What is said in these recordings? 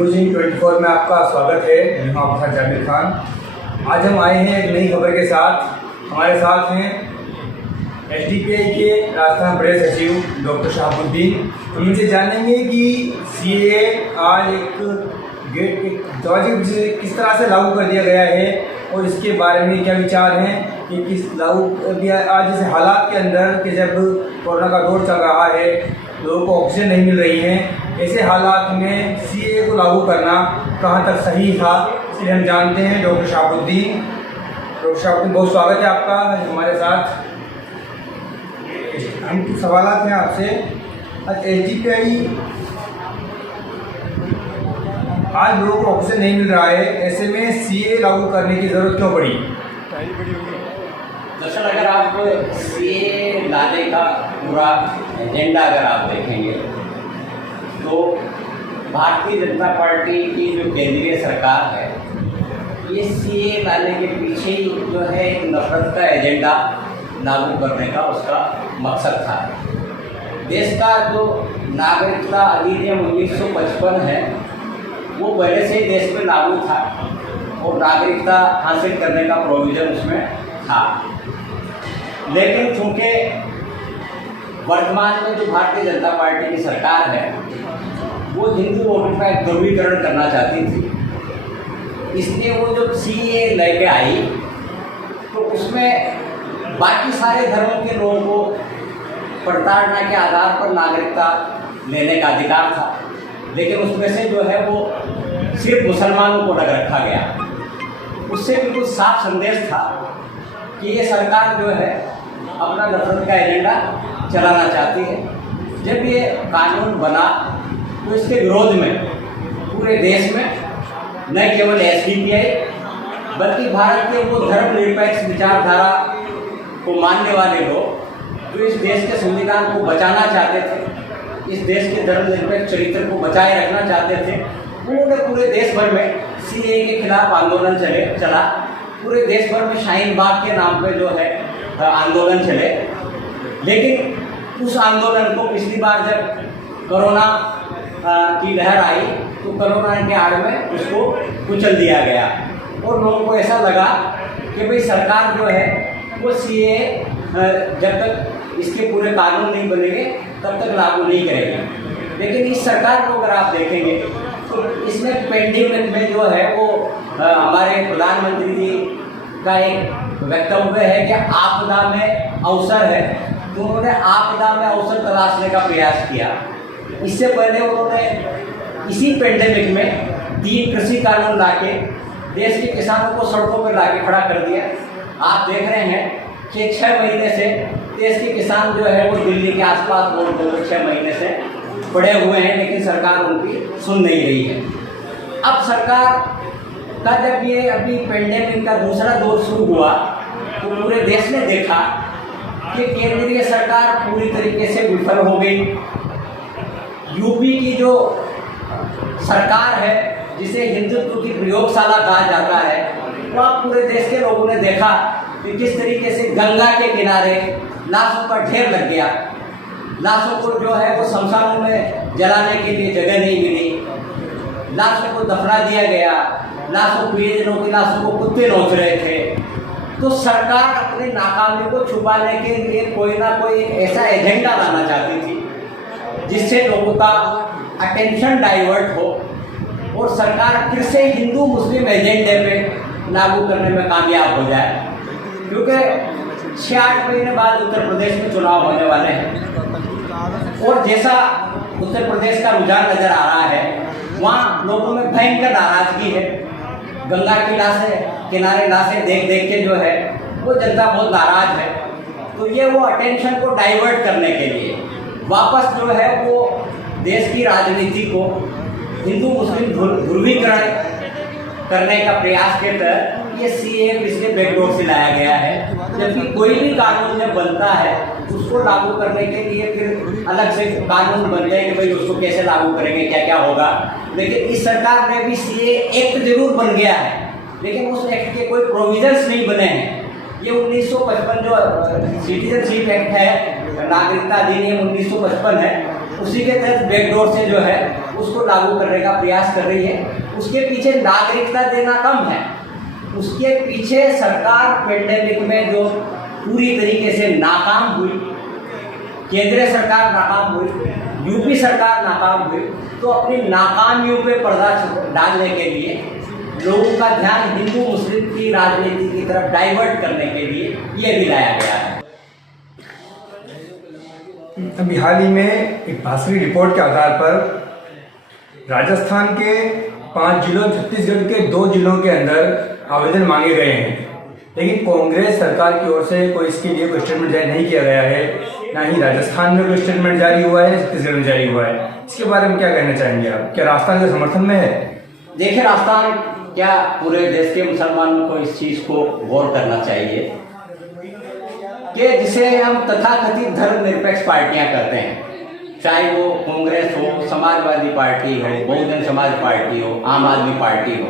News इन 24 में आपका स्वागत है। मैं हूं आपका जाबिर खान। आज हम आए हैं एक नई खबर के साथ। हमारे साथ हैं एसडीपीआई के राजस्थान प्रेस सचिव डॉक्टर शहाबुद्दीन। तो इनसे जानेंगे कि सीएए आज एक दरवाजे किस तरह से लागू कर दिया गया है और इसके बारे में क्या विचार हैं कि किस लागू दिया आज जैसे हालात के अंदर कि जब कोरोना का दौर चल रहा है, लोगों को ऑक्सीजन नहीं मिल रही है, ऐसे हालात में सीएए को लागू करना कहाँ तक सही था, इसलिए हम जानते हैं डॉक्टर शहाबुद्दीन। बहुत स्वागत है आपका हमारे साथ। हम कुछ सवाल हैं आपसे। एसडीपीआई आज लोगों को ऑक्सीजन नहीं मिल रहा है, ऐसे में सीएए लागू करने की जरूरत क्यों पड़ी? दरअसल अगर आप सीएए लाने का पूरा एजेंडा अगर आप देखेंगे तो भारतीय जनता पार्टी की जो केंद्रीय सरकार है, ये सीएए लाने के पीछे ही जो है एक नफरत का एजेंडा लागू करने का उसका मकसद था। देश का जो नागरिकता अधिनियम 1955 है वो पहले से ही देश में लागू था और नागरिकता हासिल करने का प्रोविज़न उसमें था। लेकिन चूँकि वर्तमान में जो भारतीय जनता पार्टी की सरकार है वो हिंदू वोटों का एक ध्रुवीकरण करना चाहती थी, इसलिए वो जब सीएए लेके आई तो उसमें बाकी सारे धर्मों के लोगों को प्रताड़ना के आधार पर नागरिकता लेने का अधिकार था, लेकिन उसमें से जो है वो सिर्फ मुसलमानों को रख रखा गया। उससे बिल्कुल साफ संदेश था कि ये सरकार जो है अपना नफरत का एजेंडा चलाना चाहती है। जब ये कानून बना तो इसके विरोध में पूरे देश में न केवल एसडीपीआई बल्कि भारत के वो धर्मनिरपेक्ष विचारधारा को मानने वाले लोग जो इस देश के संविधान को बचाना चाहते थे, इस देश के धर्मनिरपेक्ष चरित्र को बचाए रखना चाहते थे, उन्होंने पूरे देश भर में सीएए के खिलाफ आंदोलन चला। पूरे देश भर में शाहीन बाग के नाम पे जो है आंदोलन चले। लेकिन उस आंदोलन को पिछली बार जब कोरोना की लहर आई तो कोरोना के आड़ में उसको कुचल दिया गया और लोगों को ऐसा लगा कि भाई सरकार जो है वो सीएए जब तक इसके पूरे कानून नहीं बनेंगे तब तक लागू नहीं करेगी। लेकिन इस सरकार को अगर आप देखेंगे तो इसमें पेंडिंग में जो है वो हमारे प्रधानमंत्री जी का एक वक्तव्य है कि आपदा में अवसर है, तो उन्होंने आपदा में अवसर तलाशने का प्रयास किया। इससे पहले उन्होंने इसी पेंडेमिक में 3 कृषि कानून लाके देश के किसानों को सड़कों पर लाके खड़ा कर दिया। आप देख रहे हैं कि 6 महीने से देश के किसान जो है वो दिल्ली के आसपास रोड पर 6 महीने से पड़े हुए हैं, लेकिन सरकार उनकी सुन नहीं रही है। अब सरकार का जब ये अभी पेंडेमिक का दूसरा दौर शुरू हुआ तो पूरे देश ने देखा कि केंद्रीय सरकार पूरी तरीके से विफल हो गई। यूपी की जो सरकार है जिसे हिंदुत्व की प्रयोगशाला कहा जाता है, वहाँ पूरे देश के लोगों ने देखा कि किस तरीके से गंगा के किनारे लाशों का ढेर लग गया। लाशों को जो है वो शमशानों में जलाने के लिए जगह नहीं मिली, लाशों को दफना दिया गया, लाशों प्रियजनों की लाशों को कुत्ते नोच रहे थे। तो सरकार अपनी नाकामी को छुपाने के लिए कोई ना कोई ऐसा एजेंडा लाना चाहती थी जिससे लोगों का अटेंशन डाइवर्ट हो और सरकार फिर से हिंदू मुस्लिम एजेंडे पे लागू करने में कामयाब हो जाए। क्योंकि 6-8 महीने बाद उत्तर प्रदेश में चुनाव होने वाले हैं और जैसा उत्तर प्रदेश का रुझान नजर आ रहा है वहाँ लोगों में भयंकर नाराजगी है। गंगा की किनारे लाशें देख देख के जो है वो जनता बहुत नाराज है। तो ये वो अटेंशन को डाइवर्ट करने के लिए वापस जो है वो देश की राजनीति को हिंदू मुस्लिम ध्रुवीकरण करने का प्रयास के तहत ये सीएए पिछले बैकडोर से लाया गया है। जबकि कोई भी कानून जब बनता है उसको लागू करने के लिए फिर अलग से कानून बनते हैं कि भाई उसको कैसे लागू करेंगे, क्या क्या होगा। लेकिन इस सरकार में भी सीएए एक्ट जरूर बन गया है, लेकिन उस एक्ट के कोई प्रोविजंस नहीं बने हैं ये 1955 जो सिटीजनशिप एक्ट है, नागरिकता अधिनियम 1955 है, उसी के तहत बैकडोर से जो है उसको लागू करने का प्रयास कर रही है। उसके पीछे नागरिकता देना कम है, उसके पीछे सरकार पेंडेमिक में जो पूरी तरीके से नाकाम हुई, केंद्रीय सरकार नाकाम हुई, यूपी सरकार नाकाम हुई, तो अपनी नाकामियों पे पर्दा डालने के लिए लोगों का ध्यान हिंदू मुस्लिम की राजनीति की तरफ डाइवर्ट करने के लिए ये भी लाया गया है। अभी हाल ही में एक भाषणी रिपोर्ट के आधार पर राजस्थान के 5 जिलों, छत्तीसगढ़ के 2 जिलों के अंदर आवेदन मांगे गए हैं, लेकिन कांग्रेस सरकार की ओर से कोई इसके लिए कोई स्टेटमेंट जारी नहीं किया गया है। ना ही राजस्थान में कोई स्टेटमेंट जारी हुआ है, छत्तीसगढ़ में जारी हुआ है। इसके बारे में क्या कहना चाहेंगे आप? क्या राजस्थान के समर्थन में है? देखिए, राजस्थान क्या पूरे देश के मुसलमानों को इस चीज को गौर करना चाहिए कि जिसे हम तथाकथित धर्मनिरपेक्ष पार्टियां करते हैं, चाहे वो कांग्रेस हो, समाजवादी पार्टी हो, बहुजन समाज पार्टी हो, आम आदमी पार्टी हो,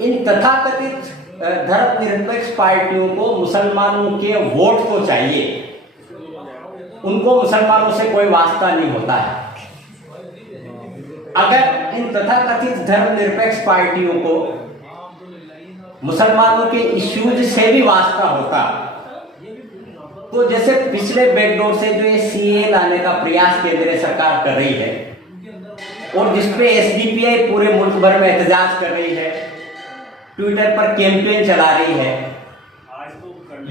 इन तथाकथित धर्मनिरपेक्ष पार्टियों को मुसलमानों के वोट तो चाहिए, उनको मुसलमानों से कोई वास्ता नहीं होता है। अगर इन तथाकथित धर्मनिरपेक्ष पार्टियों को मुसलमानों के इश्यूज से भी वास्ता होता, तो जैसे पिछले बैकडोर से जो ये सीए लाने का प्रयास केंद्र सरकार कर रही है और जिसपे एसडीपीआई पूरे मुल्क भर में एहतजाज कर रही है, ट्विटर पर कैंपेन चला रही है,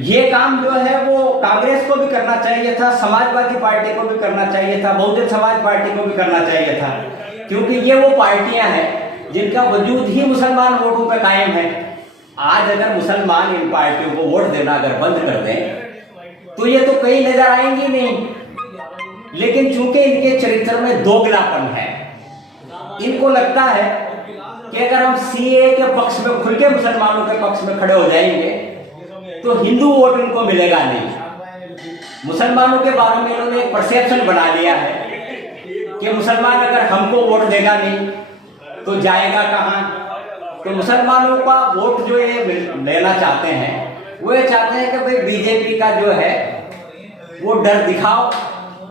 ये काम जो है वो कांग्रेस को भी करना चाहिए था, समाजवादी पार्टी को भी करना चाहिए था, बहुजन समाज पार्टी को भी करना चाहिए था, क्योंकि ये वो पार्टियां हैं जिनका वजूद ही मुसलमान वोटों पर कायम है। आज अगर मुसलमान इन पार्टियों को वोट देना अगर बंद कर दें तो ये तो कहीं नजर आएंगी नहीं, लेकिन चूंकि इनके चरित्र में दोगलापन है, इनको लगता है कि अगर हम सीए के पक्ष में खुल के मुसलमानों के पक्ष में खड़े हो जाएंगे तो हिंदू वोट इनको मिलेगा नहीं। मुसलमानों के बारे में इन्होंने एक परसेप्शन बना लिया है कि मुसलमान अगर हमको वोट देगा नहीं तो जाएगा कहां। तो मुसलमानों का वोट जो ये लेना चाहते हैं वो ये चाहते हैं कि भाई बीजेपी का जो है वो डर दिखाओ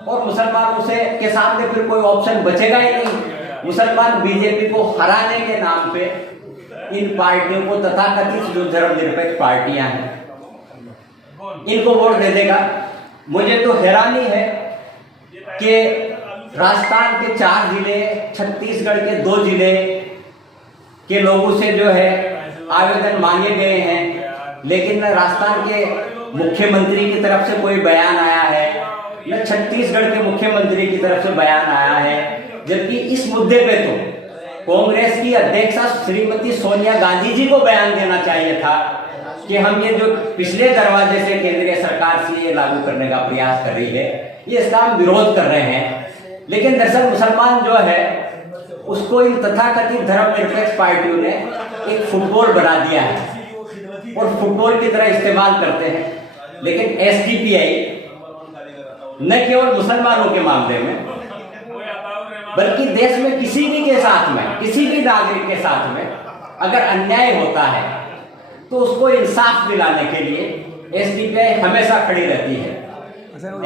और मुसलमानों से के सामने फिर कोई ऑप्शन बचेगा ही नहीं। मुसलमान बीजेपी को हराने के नाम पे इन पार्टियों को तथाकथित जो धर्मनिरपेक्ष पार्टियां हैं इनको वोट दे देगा। मुझे तो हैरानी है कि राजस्थान के 4 जिले, छत्तीसगढ़ के 2 जिले के लोगों से जो है आवेदन मांगे गए हैं, लेकिन न राजस्थान के मुख्यमंत्री की तरफ से कोई बयान आया है, न छत्तीसगढ़ के मुख्यमंत्री की तरफ से बयान आया है। जबकि इस मुद्दे पे तो कांग्रेस की अध्यक्षा श्रीमती सोनिया गांधी जी को बयान देना चाहिए था कि हम ये जो पिछले दरवाजे से केंद्रीय सरकार से ये लागू करने का प्रयास कर रही है, ये इसका हम विरोध कर रहे हैं। लेकिन दरअसल मुसलमान जो है उसको इन तथाकथित धर्मनिरपेक्ष पार्टियों ने एक फुटबॉल बना दिया है और फुटबॉल की तरह इस्तेमाल करते हैं। लेकिन एसडीपीआई न केवल मुसलमानों के मामले में बल्कि देश में किसी भी के साथ में, किसी भी नागरिक के साथ में अगर अन्याय होता है तो उसको इंसाफ दिलाने के लिए एसडीपीआई हमेशा खड़ी रहती है।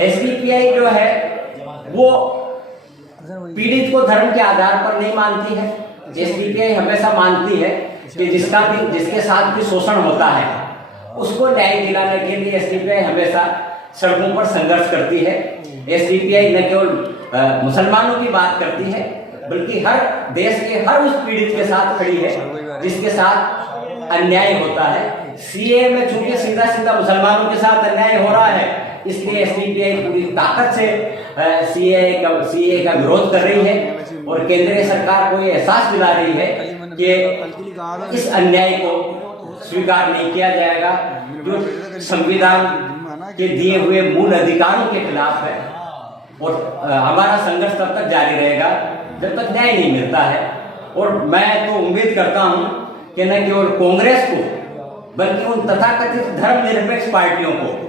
एसडीपीआई जो है वो पीड़ित को धर्म के आधार पर नहीं मानती है। एसडीपीआई हमेशा मानती है कि जिसके साथ भी शोषण होता है उसको न्याय दिलाने के लिए एसडीपीआई हमेशा सड़कों पर संघर्ष करती है। एसडीपीआई न केवल मुसलमानों की बात करती है बल्कि हर देश के हर उस पीड़ित के साथ खड़ी है जिसके साथ अन्याय होता है। सीए में चूंकि सीधा सीधा मुसलमानों के साथ अन्याय हो रहा है, इसलिए एसडीपीआई पूरी ताकत से सीए का विरोध कर रही है और केंद्रीय सरकार को ये एहसास दिला रही है कि इस अन्याय को स्वीकार नहीं किया जाएगा, जो संविधान के दिए हुए मूल अधिकारों के खिलाफ है। और हमारा संघर्ष तब तक जारी रहेगा जब तक न्याय नहीं मिलता है। और मैं तो उम्मीद करता हूं कि न केवल कांग्रेस को बल्कि उन तथाकथित धर्मनिरपेक्ष पार्टियों को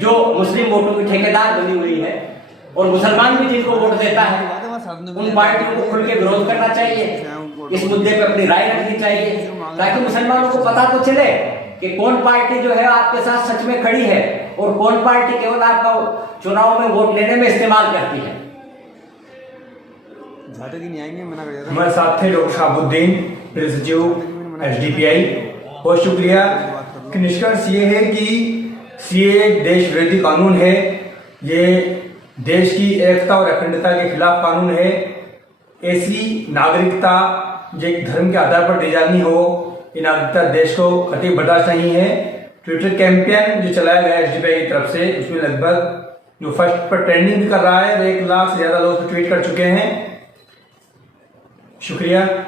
जो मुस्लिम वोटों की ठेकेदार बनी हुई है और मुसलमान भी जिनको वोट देता है, उन पार्टियों को खुल के विरोध करना चाहिए, इस मुद्दे पर अपनी राय रखनी चाहिए ताकि मुसलमानों को पता तो चले कि कौन पार्टी जो है आपके साथ सच में खड़ी है और कौन पार्टी केवल आपका चुनाव में वोट लेने में इस्तेमाल करती है। हमारे साथ थे डॉक्टर शहाबुद्दीन, प्रेस सचिव एसडीपीआई। बहुत शुक्रिया। कि निष्कर्ष ये है कि सीए देश विरोधी कानून है, ये देश की एकता और अखंडता के खिलाफ कानून है। ऐसी नागरिकता जो एक धर्म के आधार पर दी जानी हो, ये नागरिकता देश को कतई बर्दाश्त नहीं है। ट्विटर कैंपेन जो चलाया गया एसडीपीआई की तरफ से, उसमें लगभग जो फर्स्ट पर ट्रेंडिंग भी कर रहा है, 1 लाख से ज्यादा लोग ट्वीट कर चुके हैं। शुक्रिया।